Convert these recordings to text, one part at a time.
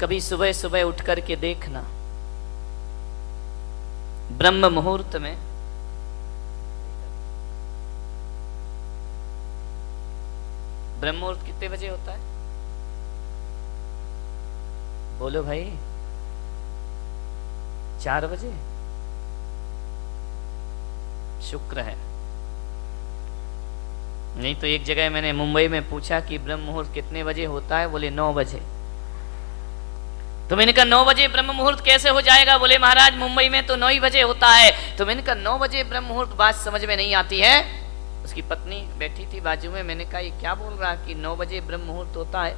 कभी सुबह सुबह उठ करके देखना, ब्रह्म मुहूर्त में ब्रह्म मुहूर्त कितने बजे होता है? बोलो भाई, 4 बजे शुक्र है। नहीं तो एक जगह मैंने मुंबई में पूछा कि ब्रह्म मुहूर्त कितने बजे होता है, बोले 9 बजे। तो मैंने कहा 9 बजे ब्रह्म मुहूर्त कैसे हो जाएगा? बोले महाराज मुंबई में तो 9 ही बजे होता है। तो मैंने कहा 9 बजे ब्रह्म मुहूर्त, बात समझ में नहीं आती है। उसकी पत्नी बैठी थी बाजू में, मैंने कहा ये क्या बोल रहा कि 9 बजे ब्रह्म मुहूर्त होता है?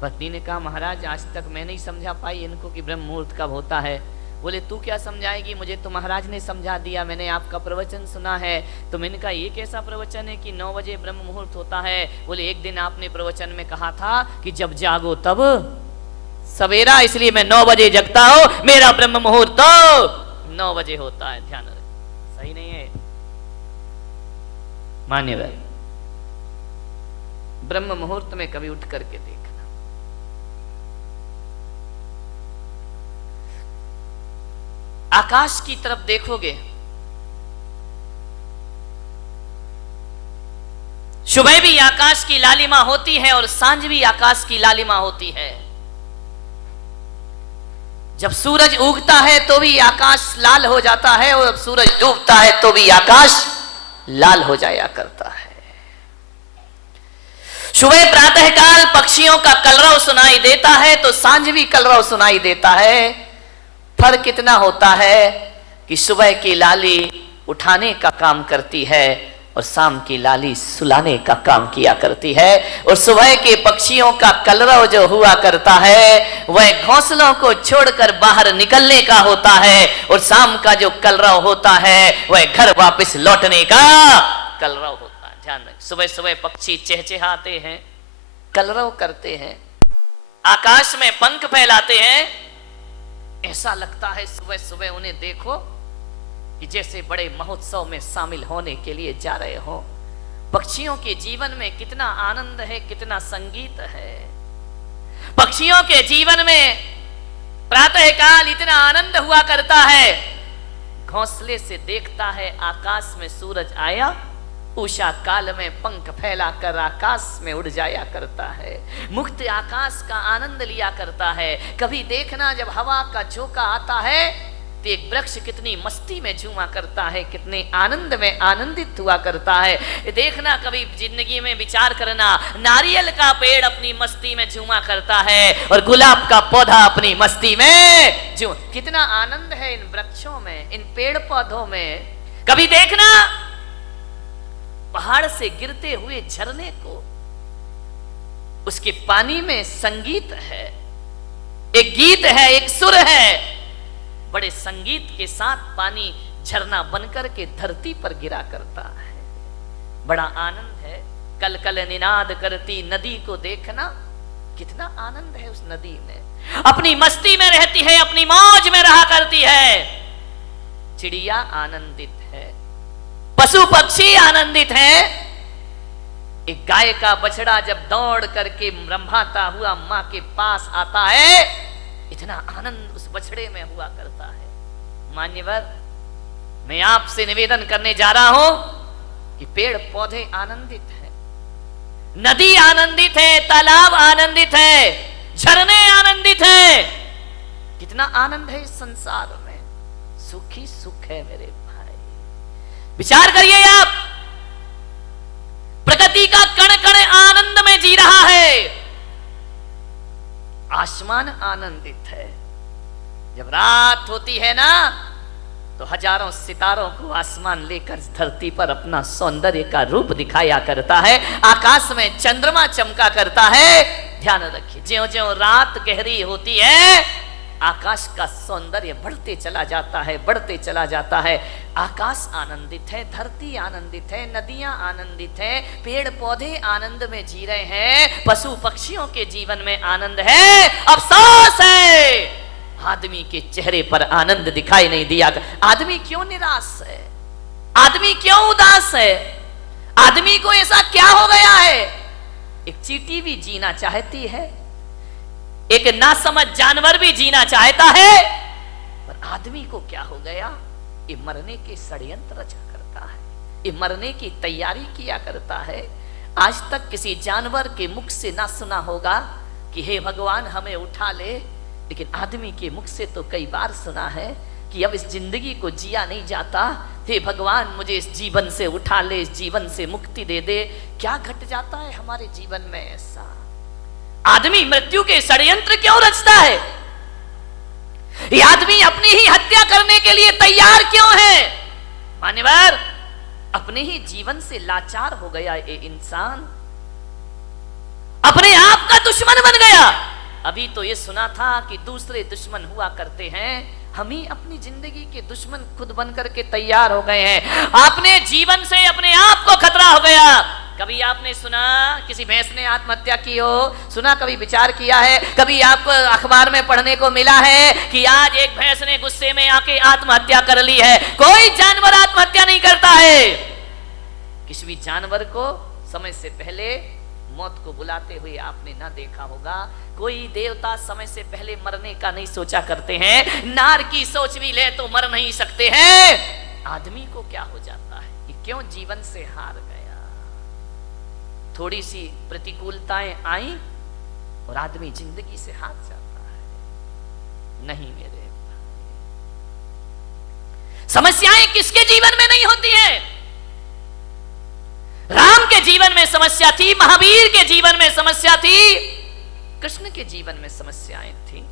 पत्नी ने कहा महाराज आज तक मैं नहीं समझा पाई इनको कि ब्रह्म मुहूर्त कब होता है। बोले तू क्या समझाएगी, मुझे तो महाराज ने समझा दिया, मैंने आपका प्रवचन सुना है। तो मैंने कहा ये कैसा प्रवचन है कि 9 बजे ब्रह्म मुहूर्त होता है? बोले एक दिन आपने प्रवचन में कहा था कि जब जागो तब सवेरा, इसलिए मैं 9 बजे जगता हूं, मेरा ब्रह्म मुहूर्त तो 9 बजे होता है। ध्यान रहे, सही नहीं है? मान्यवर, ब्रह्म मुहूर्त में कभी उठ करके देखना। आकाश की तरफ देखोगे, सुबह भी आकाश की लालिमा होती है और सांझ भी आकाश की लालिमा होती है। जब सूरज उगता है तो भी आकाश लाल हो जाता है और जब सूरज डूबता है तो भी आकाश लाल हो जाया करता है। सुबह प्रातःकाल पक्षियों का कलरव सुनाई देता है तो सांझ भी कलरव सुनाई देता है। फर्क कितना होता है कि सुबह की लाली उठाने का काम करती है और शाम की लाली सुलाने का काम किया करती है। और सुबह के पक्षियों का कलरव जो हुआ करता है वह घोंसलों को छोड़कर बाहर निकलने का होता है और शाम का जो कलरव होता है वह घर वापस लौटने का कलरव होता है। ध्यान रखें, सुबह सुबह पक्षी चहचहाते हैं, कलरव करते हैं, आकाश में पंख फैलाते हैं। ऐसा लगता है सुबह सुबह उन्हें देखो कि जैसे बड़े महोत्सव में शामिल होने के लिए जा रहे हो। पक्षियों के जीवन में कितना आनंद है, कितना संगीत है। पक्षियों के जीवन में प्रातःकाल इतना आनंद हुआ करता है, घोंसले से देखता है आकाश में सूरज आया, उषा काल में पंख फैलाकर आकाश में उड़ जाया करता है, मुक्त आकाश का आनंद लिया करता है। कभी देखना जब हवा का झोंका आता है तो एक वृक्ष कितनी मस्ती में झूमा करता है, कितने आनंद में आनंदित हुआ करता है। देखना कभी जिंदगी में विचार करना, नारियल का पेड़ अपनी मस्ती में झूमा करता है और गुलाब का पौधा अपनी मस्ती में झूम, कितना आनंद है इन वृक्षों में, इन पेड़ पौधों में। कभी देखना पहाड़ से गिरते हुए झरने को, उसके पानी में संगीत है, एक गीत है, एक सुर है। बड़े संगीत के साथ पानी झरना बनकर के धरती पर गिरा करता है, बड़ा आनंद है। कल कल निनाद करती नदी को देखना, कितना आनंद है उस नदी में, अपनी मस्ती में रहती है, अपनी मौज में रहा करती है। चिड़िया आनंदित है, पशु पक्षी आनंदित है। एक गाय का बछड़ा जब दौड़ करके रंभाता हुआ मां के पास आता है, इतना आनंद उस बछड़े में हुआ करता है। मान्यवर, मैं आपसे निवेदन करने जा रहा हूं कि पेड़ पौधे आनंदित है, नदी आनंदित है, तालाब आनंदित है, झरने आनंदित है। कितना आनंद है इस संसार में, सुख ही सुख है मेरे भाई। विचार करिए आप, प्रकृति का कण कण आनंद में जी रहा है, आसमान आनंदित है। जब रात होती है ना तो हजारों सितारों को आसमान लेकर धरती पर अपना सौंदर्य का रूप दिखाया करता है, आकाश में चंद्रमा चमका करता है। ध्यान रखिए, ज्यों ज्यों रात गहरी होती है आकाश का सौंदर्य बढ़ते चला जाता है, बढ़ते चला जाता है। आकाश आनंदित है, धरती आनंदित है, नदियां आनंदित है, पेड़ पौधे आनंद में जी रहे हैं, पशु पक्षियों के जीवन में आनंद है। अफसोस है आदमी के चेहरे पर आनंद दिखाई नहीं दिया। आदमी क्यों निराश है, आदमी क्यों उदास है, आदमी को ऐसा क्या हो गया है? एक चींटी भी जीना चाहती है, एक नासमझ जानवर भी जीना चाहता है, पर आदमी को क्या हो गया, ये मरने के षड्यंत्र रचा करता है, ये मरने की तैयारी किया करता है। आज तक किसी जानवर के मुख से ना सुना होगा कि हे भगवान हमें उठा ले, लेकिन आदमी के मुख से तो कई बार सुना है कि अब इस जिंदगी को जिया नहीं जाता, हे भगवान मुझे इस जीवन से उठा ले, इस जीवन से मुक्ति दे दे। क्या घट जाता है हमारे जीवन में ऐसा? आदमी मृत्यु के षड्यंत्र क्यों रचता है? ये आदमी अपनी ही हत्या करने के लिए तैयार क्यों है? मान्यवर, अपने ही जीवन से लाचार हो गया ये इंसान, अपने आप का दुश्मन बन गया। अभी तो ये सुना था कि दूसरे दुश्मन हुआ करते हैं, हम ही अपनी जिंदगी के दुश्मन खुद बन करके तैयार हो गए हैं। आपने जीवन से अपने आप को खतरा हो गया। कभी आपने सुना किसी भैंस ने आत्महत्या की हो? सुना? कभी विचार किया है? कभी आपको अखबार में पढ़ने को मिला है कि आज एक भैंस ने गुस्से में आके आत्महत्या कर ली है? कोई जानवर आत्महत्या नहीं करता है। किसी भी जानवर को समय से पहले मौत को बुलाते हुए आपने ना देखा होगा। कोई देवता समय से पहले मरने का नहीं सोचा करते हैं। नार की सोच भी ले तो मर नहीं सकते हैं। आदमी को क्या हो जाता है कि क्यों जीवन से हार गया? थोड़ी सी प्रतिकूलताएं आई और आदमी जिंदगी से हार जाता है। नहीं मेरे समस्याएं किसके जीवन में नहीं होती हैं? राम के जीवन में समस्या थी, महावीर के जीवन में समस्या थी, कृष्ण के जीवन में समस्याएं थी,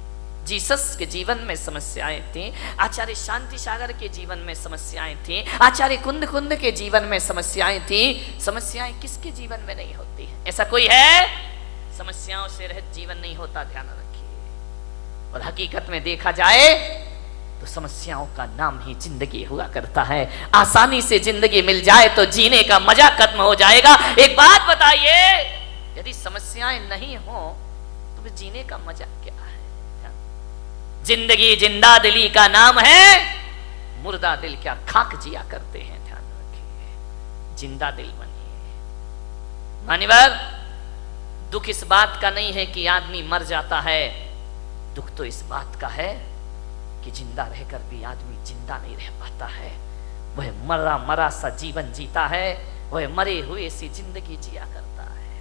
जीसस के जीवन में समस्याएं थी, आचार्य शांति सागर के जीवन में समस्याएं थी, आचार्य कुंद कुंद के जीवन में समस्याएं थी। समस्याएं किसके जीवन में नहीं होती है? ऐसा कोई है? समस्याओं से रहित जीवन नहीं होता, ध्यान रखिए। और हकीकत में देखा जाए तो समस्याओं का नाम ही जिंदगी हुआ करता है। आसानी से जिंदगी मिल जाए तो जीने का मजा खत्म हो जाएगा। एक बात बताइए, यदि समस्याएं नहीं हो तो फिर जीने का मजा क्या है? जिंदगी जिंदा दिली का नाम है, मुर्दा दिल क्या खाक जिया करते हैं। ध्यान रखिए, जिंदा दिल बनिए। मान्यवर, दुख इस बात का नहीं है कि आदमी मर जाता है, दुख तो इस बात का है कि जिंदा रहकर भी आदमी जिंदा नहीं रह पाता है। वह मरा मरा सा जीवन जीता है, वह मरे हुए सी जिंदगी जिया करता है।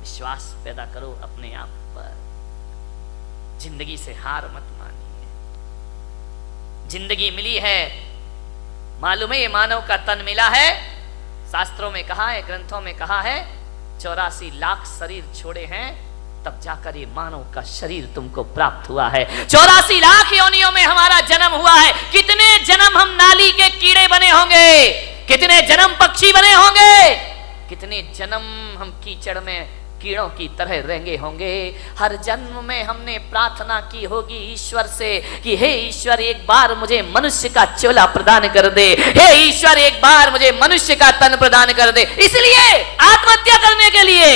विश्वास पैदा करो अपने आप पर, जिंदगी से हार मत मानिए। जिंदगी मिली है, मालूम है ये मानव का तन मिला है। शास्त्रों में कहा है, ग्रंथों में कहा है, 84 लाख शरीर छोड़े हैं तब जाकर ये मानव का शरीर तुमको प्राप्त हुआ है। 84 लाख योनियों में हमारा जन्म हुआ है। कितने जन्म हम नाली के कीड़े बने होंगे, कितने जन्म पक्षी बने होंगे, कितने जन्म हम कीचड़ में कीड़ों की तरह रेंगे होंगे। हर जन्म में हमने प्रार्थना की होगी ईश्वर से कि हे ईश्वर एक बार मुझे मनुष्य का चोला प्रदान कर दे, हे ईश्वर एक बार मुझे मनुष्य का तन प्रदान कर दे। इसलिए आत्महत्या करने के लिए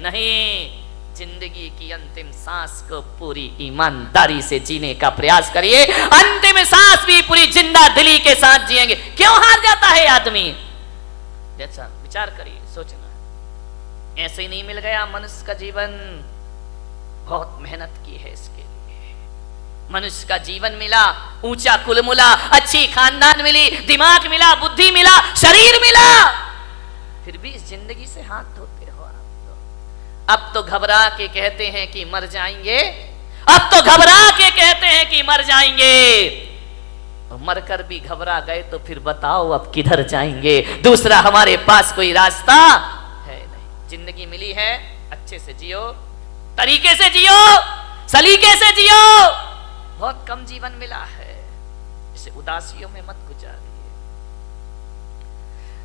नहीं, जिंदगी की अंतिम सांस को पूरी ईमानदारी से जीने का प्रयास करिए। अंतिम सांस भी पूरी जिंदा दिली के साथ जिएंगे। क्यों हार जाता है आदमी? जैसा विचार करिए, सोचना। ऐसे ही नहीं मिल गया मनुष्य का जीवन, बहुत मेहनत की है इसके लिए। मनुष्य का जीवन मिला, ऊंचा कुल मिला, अच्छी खानदान मिली, दिमाग मिला, बुद्धि मिला, शरीर मिला, फिर भी इस जिंदगी से हाथ धोते हो आप। अब तो घबरा के कहते हैं कि मर जाएंगे, अब तो घबरा के कहते हैं कि मर जाएंगे। मरकर भी घबरा गए तो फिर बताओ अब किधर जाएंगे? दूसरा हमारे पास कोई रास्ता है नहीं। जिंदगी मिली है, अच्छे से जियो, तरीके से जियो, सलीके से जियो। बहुत कम जीवन मिला है, इसे उदासियों में मत गुजारिए।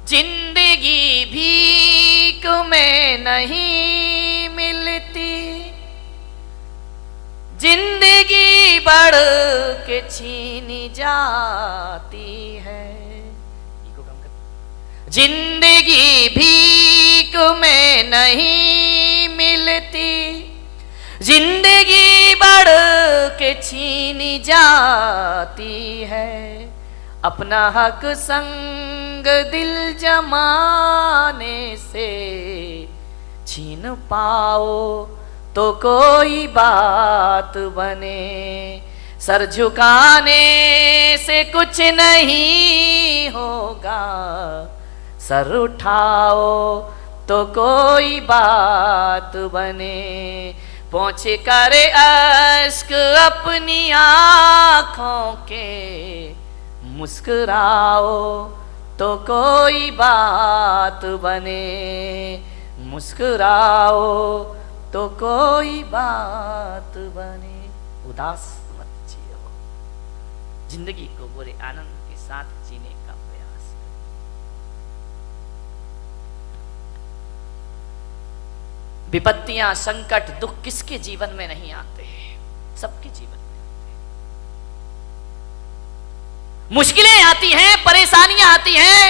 जिंदगी भीख में नहीं मिलती, जिंदगी बढ़ के छीनी जाती है। जिंदगी भीख में नहीं मिलती, जिंदगी बढ़ के छीनी जाती है। अपना हक संग दिल जमाने से छीन पाओ तो कोई बात बने, सर झुकाने से कुछ नहीं होगा, सर उठाओ तो कोई बात बने, पोंछे करे अश्क अपनी आंखों के, मुस्कुराओ तो कोई बात बने, मुस्कुराओ तो कोई बात बने। उदास मत जियो, जिंदगी को पूरे आनंद के साथ जीने का प्रयास करो। विपत्तियां, संकट, दुख किसके जीवन में नहीं आते हैं? सबके जीवन में आते हैं। मुश्किलें आती हैं, परेशानियां आती हैं,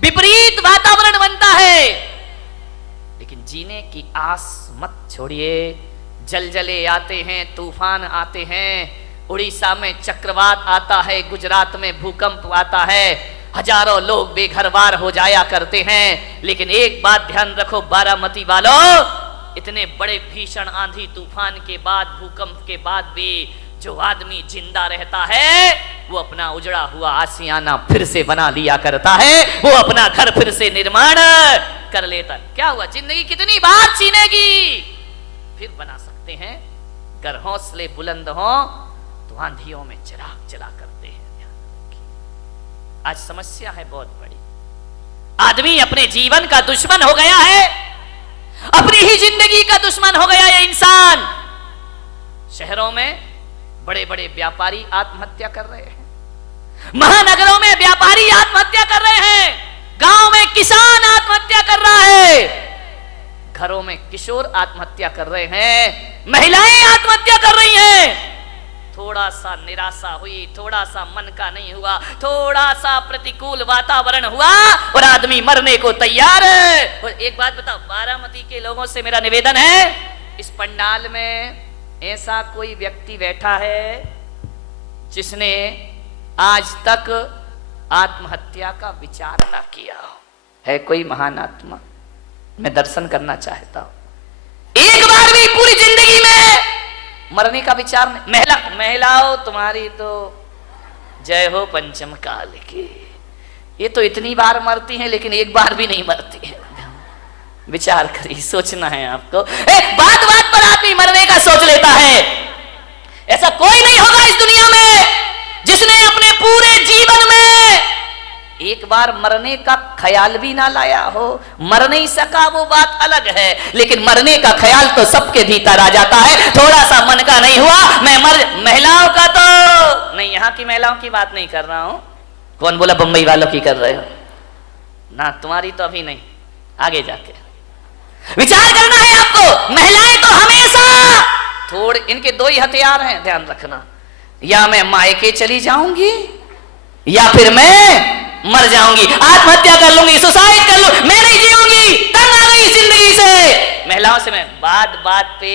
विपरीत वातावरण बनता है, लेकिन जीने की आस मत छोड़िए। जलजले आते हैं, तूफान आते हैं, उड़ीसा में चक्रवात आता है, गुजरात में भूकंप आता है, हजारों लोग बेघरबार हो जाया करते हैं। लेकिन एक बात ध्यान रखो बारामती वालों, इतने बड़े भीषण आंधी तूफान के बाद, भूकंप के बाद भी जो आदमी जिंदा रहता है वो अपना उजड़ा हुआ आशियाना फिर से बना लिया करता है, वो अपना घर फिर से निर्माण कर लेता है। क्या हुआ, जिंदगी कितनी बार छीनेगी, फिर बना सकते हैं। अगर हौसले बुलंद हो तो आंधियों में चिराग जला करते हैं। ध्यान रखिए, आज समस्या है बहुत बड़ी। आदमी अपने जीवन का दुश्मन हो गया है, अपनी ही जिंदगी का दुश्मन हो गया है इंसान। शहरों में बड़े बड़े व्यापारी आत्महत्या कर रहे हैं, महानगरों में व्यापारी आत्महत्या कर रहे हैं, गांव में किसान आत्महत्या कर रहा है, घरों में किशोर आत्महत्या कर रहे हैं, महिलाएं आत्महत्या कर रही हैं। थोड़ा सा निराशा हुई, थोड़ा सा मन का नहीं हुआ, थोड़ा सा प्रतिकूल वातावरण हुआ और आदमी मरने को तैयार है। और एक बात बताओ, बारामती के लोगों से मेरा निवेदन है, इस पंडाल में ऐसा कोई व्यक्ति बैठा है जिसने आज तक आत्महत्या का विचार ना किया हो? है कोई महान आत्मा? मैं दर्शन करना चाहता हूं। एक बार भी पूरी जिंदगी में मरने का विचार नहीं। महिलाओं तुम्हारी तो जय हो पंचम काल की, ये तो इतनी बार मरती हैं लेकिन एक बार भी नहीं मरती है। विचार करिए, सोचना है आपको। बात बात पर आदमी मरने का सोच लेता है। ऐसा कोई नहीं होगा इस दुनिया में जिसने अपने पूरे जीवन में एक बार मरने का ख्याल भी ना लाया हो। मर नहीं सका वो बात अलग है, लेकिन मरने का ख्याल तो सबके भीतर आ जाता है। थोड़ा सा मन का नहीं हुआ, मैं मर। महिलाओं का तो नहीं, यहाँ की महिलाओं की बात नहीं कर रहा हूं। कौन बोला बंबई वालों की कर रहे हो ना? तुम्हारी तो अभी नहीं, आगे जाके विचार करना है आपको। महिलाएं तो हमेशा थोड़े, इनके दो ही हथियार हैं, ध्यान रखना। या मैं मायके चली जाऊंगी या फिर मैं मर जाऊंगी, आत्महत्या कर लूंगी, सुसाइड कर लूं, मैं नहीं जीऊंगी, तंग आ गई जिंदगी से। महिलाओं से मैं बात बात पे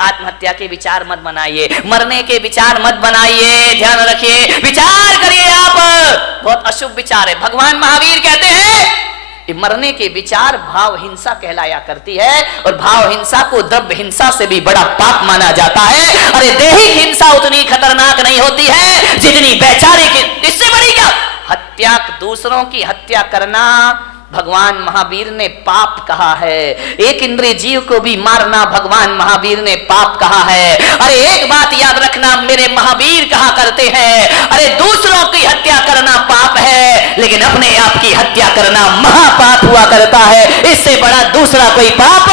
आत्महत्या के विचार मत बनाइए, मरने के विचार मत बनाइए। ध्यान रखिए, विचार करिए आप। बहुत अशुभ विचार है। भगवान महावीर कहते हैं मरने के विचार भाव हिंसा कहलाया करती है, और भाव हिंसा को द्रव्य हिंसा से भी बड़ा पाप माना जाता है। अरे दैहिक हिंसा उतनी खतरनाक नहीं होती है जितनी वैचारिक। इससे बड़ी क्या हत्या, दूसरों की हत्या करना भगवान महावीर ने पाप कहा है। एक इंद्रिय जीव को भी मारना भगवान महावीर ने पाप कहा है। अरे एक बात याद रखना, मेरे महावीर कहा करते हैं, अरे दूसरों की हत्या करना पाप है, लेकिन अपने आप की हत्या करना महापाप हुआ करता है। इससे बड़ा दूसरा कोई पाप,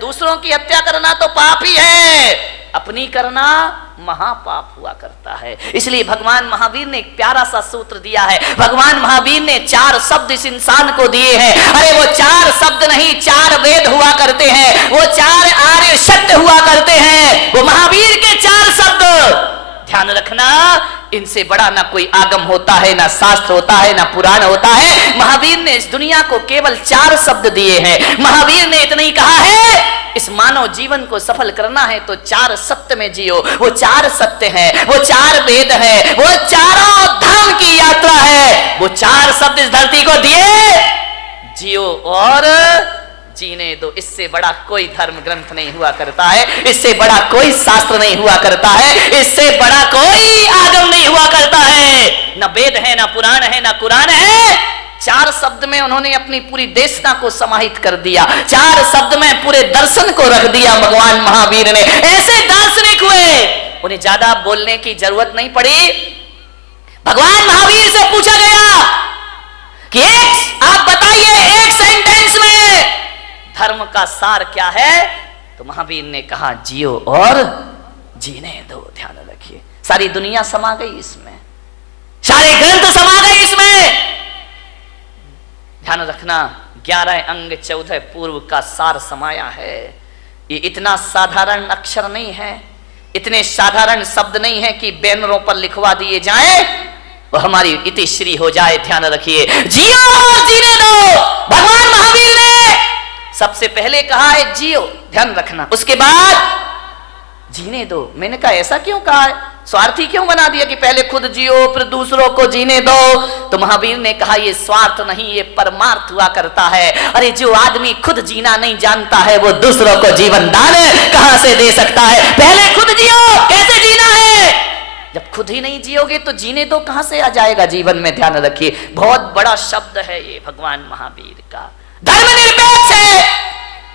दूसरों की हत्या करना तो पाप ही है, अपनी करना महापाप हुआ करता है। इसलिए भगवान महावीर ने एक प्यारा सा सूत्र दिया है। भगवान महावीर ने 4 शब्द इस इंसान को दिए हैं। अरे वो 4 शब्द नहीं, 4 वेद हुआ करते हैं, वो 4 आर्य सत्य हुआ करते हैं, वो महावीर के 4 शब्द। ध्यान रखना, इनसे बड़ा ना कोई आगम होता है, ना शास्त्र होता है, ना पुराण होता है। महावीर ने इस दुनिया को केवल 4 शब्द दिए हैं। महावीर ने इतना ही कहा है, इस मानव जीवन को सफल करना है तो 4 सत्य में जियो। वो 4 सत्य है, वो 4 वेद है, वो चारों धाम की यात्रा है। वो 4 शब्द इस धरती को दिए, जियो और जीने दो। इससे बड़ा कोई धर्म ग्रंथ नहीं हुआ करता है, इससे बड़ा कोई शास्त्र नहीं हुआ करता है, इससे बड़ा कोई आगम नहीं हुआ करता है। न वेद है, न पुराण है, न कुरान है। 4 शब्द में उन्होंने अपनी पूरी देशना को समाहित कर दिया, 4 शब्द में पूरे दर्शन को रख दिया भगवान महावीर ने। ऐसे दार्शनिक हुए, उन्हें ज्यादा बोलने की जरूरत नहीं पड़ी। भगवान महावीर से पूछा गया कि आप बताइए एक सेंटेंस में धर्म का सार क्या है, तो महावीर ने कहा जियो और जीने दो। ध्यान रखिए, सारी दुनिया समा गई इसमें, सारे ग्रंथ समा गए इसमें। ध्यान रखना, 11 अंग 14 पूर्व का सार समाया है। ये इतना साधारण अक्षर नहीं है, इतने साधारण शब्द नहीं है कि बैनरों पर लिखवा दिए जाएं और हमारी इतिश्री हो जाए। ध्यान रखिए, जियो और जीने दो। भगवान महावीर ने सबसे पहले कहा है जियो, ध्यान रखना, उसके बाद जीने दो। मैंने कहा ऐसा क्यों कहा है, स्वार्थी क्यों बना दिया कि पहले खुद जियो फिर दूसरों को जीने दो। तो महावीर ने कहा ये स्वार्थ नहीं, ये परमार्थ हुआ करता है। अरे जो आदमी खुद जीना नहीं जानता है वो दूसरों को जीवन दान कहां से दे सकता है। पहले खुद जियो, कैसे जीना है। जब खुद ही नहीं जियोगे तो जीने दो कहां से आ जाएगा जीवन में। ध्यान रखिए, बहुत बड़ा शब्द है ये भगवान महावीर का। धर्मनिरपेक्ष है,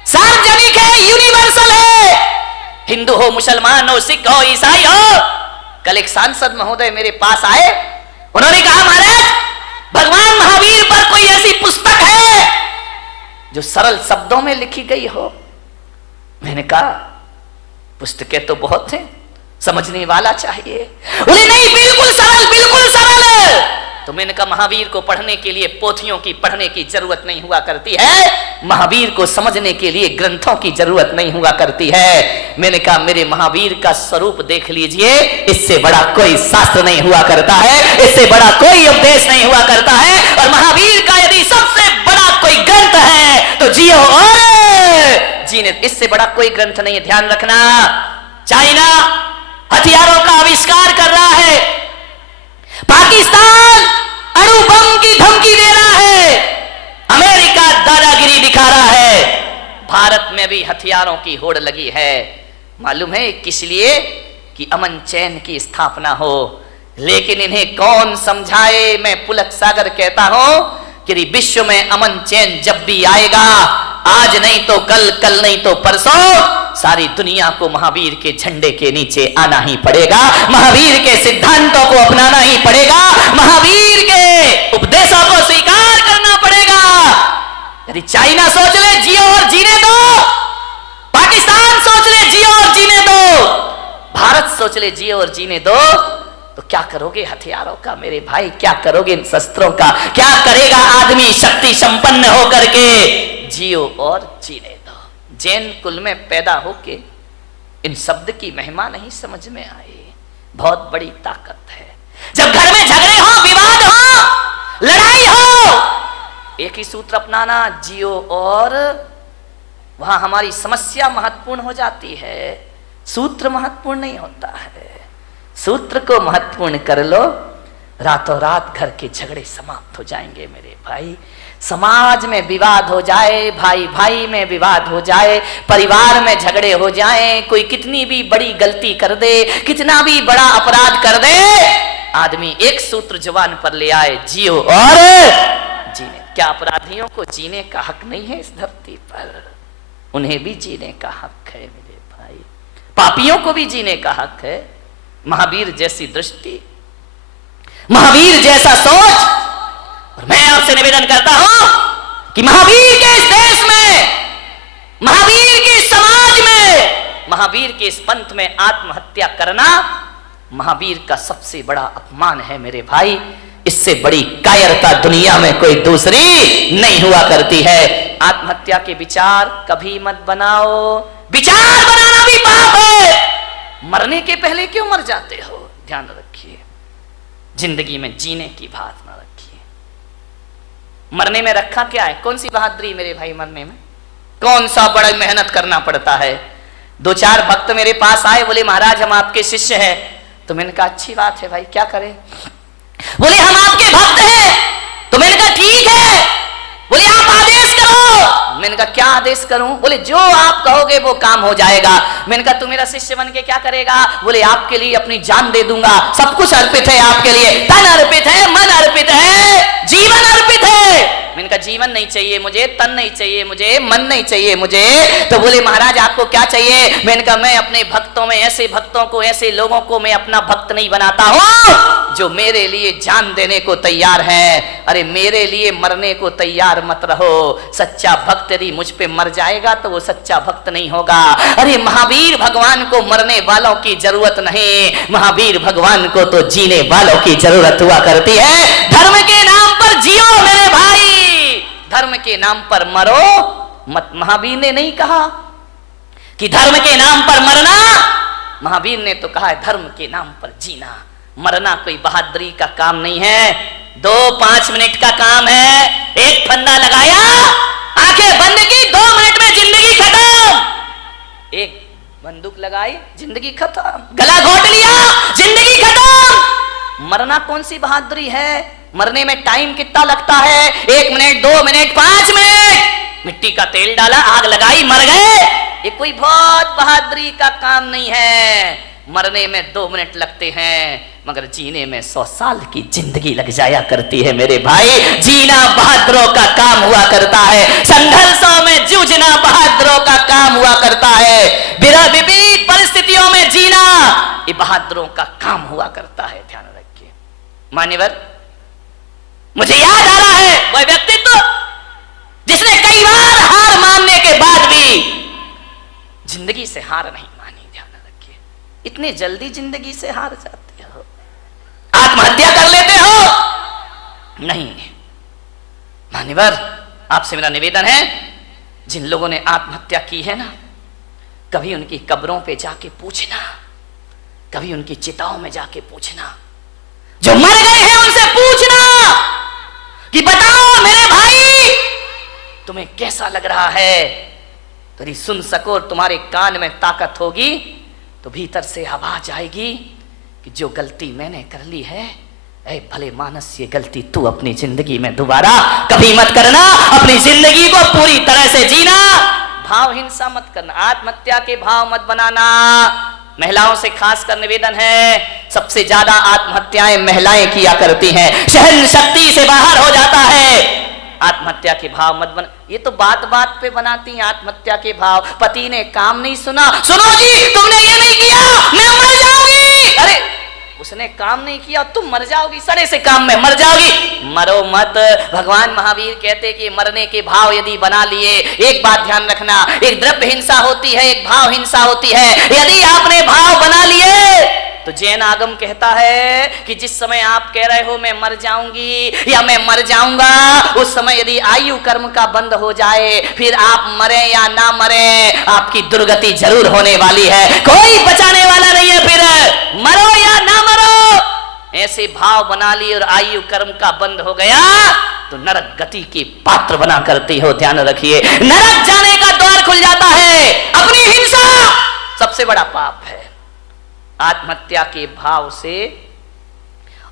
सार्वजनिक है, यूनिवर्सल है। हिंदू हो, मुसलमान हो, सिख हो, ईसाई हो। कल एक सांसद महोदय मेरे पास आए, उन्होंने कहा महाराज भगवान महावीर पर कोई ऐसी पुस्तक है जो सरल शब्दों में लिखी गई हो। मैंने कहा पुस्तकें तो बहुत हैं, समझने वाला चाहिए। बोले नहीं, बिल्कुल सरल, बिल्कुल सरल। तो मैंने कहा महावीर को पढ़ने के लिए पोथियों की पढ़ने की जरूरत नहीं हुआ करती है, महावीर को समझने के लिए ग्रंथों की जरूरत नहीं हुआ करती है। मैंने कहा मेरे महावीर का स्वरूप देख लीजिए, इससे बड़ा कोई शास्त्र नहीं हुआ करता है, इससे बड़ा कोई उपदेश नहीं हुआ करता है। और महावीर का यदि सबसे बड़ा कोई ग्रंथ है तो जियो और जीने, इससे बड़ा कोई ग्रंथ नहीं है। ध्यान रखना, चाइना हथियारों का आविष्कार कर रहा है, पाकिस्तान अणु बम की धमकी दे रहा है, अमेरिका दादागिरी दिखा रहा है, भारत में भी हथियारों की होड़ लगी है। मालूम है किस लिए? कि अमन चैन की स्थापना हो। लेकिन इन्हें कौन समझाए। मैं पुलक सागर कहता हूं कि विश्व में अमन चैन जब भी आएगा, आज नहीं तो कल, कल नहीं तो परसों, सारी दुनिया को महावीर के झंडे के नीचे आना ही पड़ेगा, महावीर के सिद्धांतों को अपनाना ही पड़ेगा, महावीर के उपदेशों को स्वीकार करना पड़ेगा। यदि चाइना सोच ले जियो और जीने दो, पाकिस्तान सोच ले जियो और जीने दो, भारत सोच ले जियो और जीने दो, तो क्या करोगे हथियारों का मेरे भाई, क्या करोगे इन शस्त्रों का? क्या करेगा आदमी शक्ति संपन्न होकर के? जियो और जीने दो। जैन कुल में पैदा होके इन शब्द की महिमा नहीं समझ में आई, बहुत बड़ी ताकत है। जब घर में झगड़े हो, विवाद हो, लड़ाई हो, एक ही सूत्र अपनाना, जियो और, वहां हमारी समस्या महत्वपूर्ण हो जाती है, सूत्र महत्वपूर्ण नहीं होता है। सूत्र को महत्वपूर्ण कर लो, रातों रात घर के झगड़े समाप्त हो जाएंगे मेरे भाई। समाज में विवाद हो जाए, भाई भाई में विवाद हो जाए, परिवार में झगड़े हो जाएं, कोई कितनी भी बड़ी गलती कर दे, कितना भी बड़ा अपराध कर दे, आदमी एक सूत्र जुबान पर ले आए, जियो और जीने। क्या अपराधियों को जीने का हक नहीं है इस धरती पर? उन्हें भी जीने का हक है मेरे भाई, पापियों को भी जीने का हक है। महावीर जैसी दृष्टि, महावीर जैसा सोच। और मैं आपसे निवेदन करता हूं कि महावीर के इस देश में, महावीर के इस समाज में, महावीर के इस पंथ में आत्महत्या करना महावीर का सबसे बड़ा अपमान है मेरे भाई। इससे बड़ी कायरता दुनिया में कोई दूसरी नहीं हुआ करती है। आत्महत्या के विचार कभी मत बनाओ, विचार बनाना भी पाप है। मरने के पहले क्यों मर जाते हो? ध्यान रखिए, जिंदगी में जीने की बात ना रखिए। मरने में रखा क्या है? कौन सी बहादुरी मेरे भाई मरने में? कौन सा बड़ा मेहनत करना पड़ता है। 2-4 भक्त मेरे पास आए, बोले महाराज हम आपके शिष्य हैं। तो मैंने कहा अच्छी बात है भाई, क्या करें? बोले हम आपके भक्त हैं। तो मैंने कहा ठीक है। बोले आप आदेश करो। मैंने कहा क्या आदेश करूं? बोले जो आप कहोगे वो काम हो जाएगा। मैंने कहा तू मेरा शिष्य बन के क्या करेगा? बोले आपके लिए अपनी जान दे दूंगा, सब कुछ अर्पित है आपके लिए, तन अर्पित है, मन अर्पित है, जीवन अर्पित है। मैंने कहा जीवन नहीं चाहिए मुझे, तन नहीं चाहिए मुझे, मन नहीं चाहिए मुझे। तो बोले महाराज आपको क्या चाहिए? मैंने कहा मैं अपने भक्तों में ऐसे भक्तों को, ऐसे लोगों को मैं अपना भक्त नहीं बनाता हूं जो मेरे लिए जान देने को तैयार है। अरे मेरे लिए मरने को तैयार मत रहो। सच्चा भक्त यदि मुझ पे मर जाएगा तो वो सच्चा भक्त नहीं होगा। अरे महावीर भगवान को मरने वालों की जरूरत नहीं, महावीर भगवान को तो जीने वालों की जरूरत हुआ करती है। धर्म के नाम पर जियो मेरे भाई, धर्म के नाम पर मरो मत। महावीर ने नहीं कहा कि धर्म के नाम पर मरना, महावीर ने तो कहा है धर्म के नाम पर जीना। मरना कोई बहादुरी का काम नहीं है, 2-5 मिनट का काम है। एक फंदा लगाया, आंखें बंद की, 2 मिनट में जिंदगी खत्म। एक बंदूक लगाई, जिंदगी खत्म। गला घोट लिया, जिंदगी खत्म। मरना कौन सी बहादुरी है? मरने में टाइम कितना लगता है? 1 मिनट, 2 मिनट, 5 मिनट। मिट्टी का तेल डाला, आग लगाई, मर गए। ये कोई बहुत बहादुरी का काम नहीं है। मरने में 2 मिनट लगते हैं, मगर जीने में 100 साल की जिंदगी लग जाया करती है मेरे भाई। जीना बहादुरों का काम हुआ करता है, संघर्षों में जूझना बहादुरों का काम हुआ करता है, विविध परिस्थितियों में जीना ये बहादुरों का काम हुआ करता है। ध्यान रखिए मान्यवर, मुझे याद आ रहा है वह व्यक्तित्व जिसने कई बार हार मानने के बाद भी जिंदगी से हार नहीं मानी। ध्यान रखिए, इतने जल्दी जिंदगी से हार जाते हो, आत्महत्या कर लेते हो नहीं। मान्यवर, आपसे मेरा निवेदन है, जिन लोगों ने आत्महत्या की है ना, कभी उनकी कब्रों पे जाके पूछना, कभी उनकी चिताओं में जाके पूछना, जो मर गए हैं उनसे पूछना कि बताओ मेरे भाई तुम्हें कैसा लग रहा है। तो यदि सुन सको, तुम्हारे कान में ताकत होगी तो भीतर से आवाज आएगी कि जो गलती मैंने कर ली है, ऐ भले मानस, ये गलती तू अपनी जिंदगी में दोबारा कभी मत करना। अपनी जिंदगी को पूरी तरह से जीना, भाव हिंसा मत करना, आत्महत्या के भाव मत बनाना। महिलाओं से खासकर निवेदन है, सबसे ज्यादा आत्महत्याएं महिलाएं किया करती हैं, सहन शक्ति से बाहर हो जाता है। आत्महत्या के भाव मत बना। ये तो बात बात पे बनाती हैं आत्महत्या के भाव। पति ने काम नहीं सुना, सुनो जी तुमने ये नहीं किया, मैं मर जाऊंगी। अरे उसने काम नहीं किया, तुम मर जाओगी, सड़े से काम में मर जाओगी। मरो मत। भगवान महावीर कहते कि मरने के भाव यदि बना लिए, एक बात ध्यान रखना, एक द्रव्य हिंसा होती है, एक भाव हिंसा होती है। यदि आपने भाव बना लिए तो जैन आगम कहता है कि जिस समय आप कह रहे हो मैं मर जाऊंगी या मैं मर जाऊंगा, उस समय यदि आयु कर्म का बंद हो जाए, फिर आप मरे या ना मरे, आपकी दुर्गति जरूर होने वाली है। कोई बचाने वाला नहीं है। फिर मरो या ना मरो, ऐसे भाव बना लिए और आयु कर्म का बंद हो गया तो नरक गति की पात्र बना करती हो। ध्यान रखिए, नरक जाने का द्वार खुल जाता है। अपनी हिंसा सबसे बड़ा पाप है। आत्महत्या के भाव से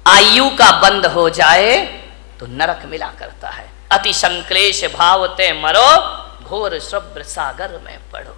आयु का बंद हो जाए तो नरक मिला करता है। अति संक्लेश भाव ते मरो, घोर श्रव्य सागर में पड़ो।